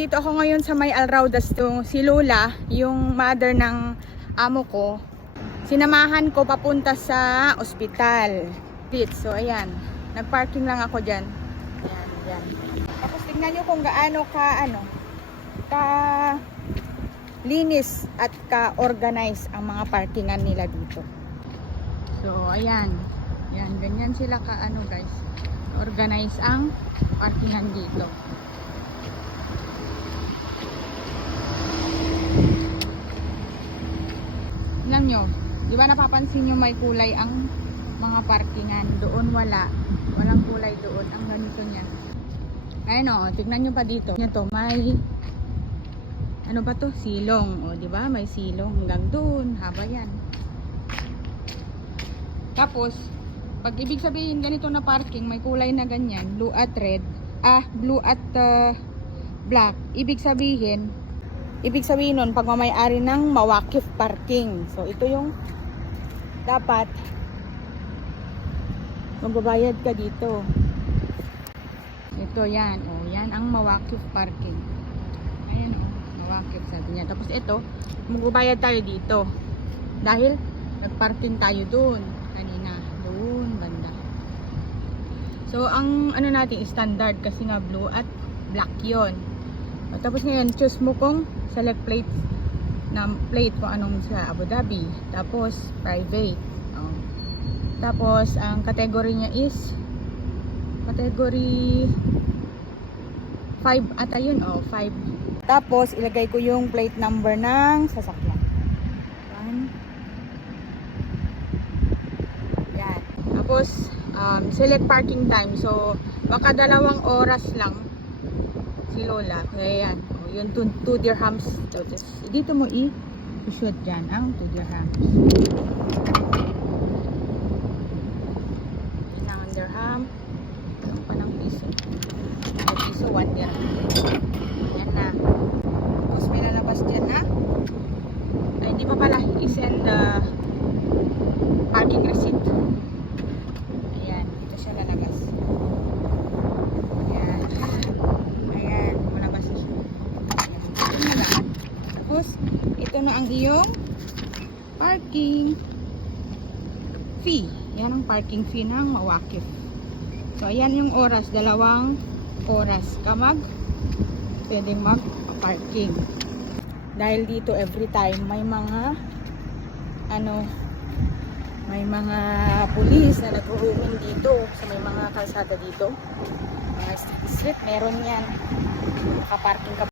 nandito ako ngayon sa may Alraudas to. Si Lola, yung mother ng amo ko, sinamahan ko papunta sa ospital. So ayan, nagparking lang ako dyan. Ayan. Tapos tingnan nyo kung gaano ka linis at ka-organize ang mga parkingan nila dito. So ayan, ganyan sila guys, organize ang parkingan dito. Tingnan nyo, di ba napapansin nyo may kulay ang mga parkingan? Doon walang kulay doon, ang ganito niya. Ayun o, tignan nyo pa dito. Ito, may ano ba to? Silong. O, di ba? May silong hanggang doon, haba yan. Tapos, pag ibig sabihin ganito na parking, may kulay na ganyan, blue at red, blue at black, ibig sabihin nun, pagmamayari ng Mawakif Parking. So, ito yung dapat magbabayad ka dito. Ito, yan. O, yan ang Mawakif Parking. Ayan, o. Mawakif, sabi niya. Tapos, ito, magbabayad tayo dito. Dahil, nagparking tayo doon. Kanina. Doon, banda. So, ang ano natin, standard. Kasi nga, blue at black yon. Tapos ngayon, choose mo kung select plate na plate kung anong sa Abu Dhabi. Tapos private. Tapos ang category niya is category 5 ata yun. 5. Tapos ilagay ko yung plate number ng sasakyan. Yan. Tapos select parking time. So baka 2 oras lang si Lola. Kaya yan. Yung 2 dirhams. So, dito mo i-shoot dyan ang 2 dirhams. Ilang dirham. Ilang pa ng piso. Piso 1 dirham. Yan na. Tapos may lalabas dyan na. Ay, hindi pa pala. I-send parking receipt. Ayan. Ito siya lalabas. Tapos, ito na ang iyong parking fee. Yan ang parking fee ng Mawakif. So, ayan yung oras. 2 oras ka pwedeng mag-parking. Dahil dito, every time, may mga may mga pulis na nag-roaming dito. So, may mga kalsada dito. Mga street, meron yan. Makaparking ka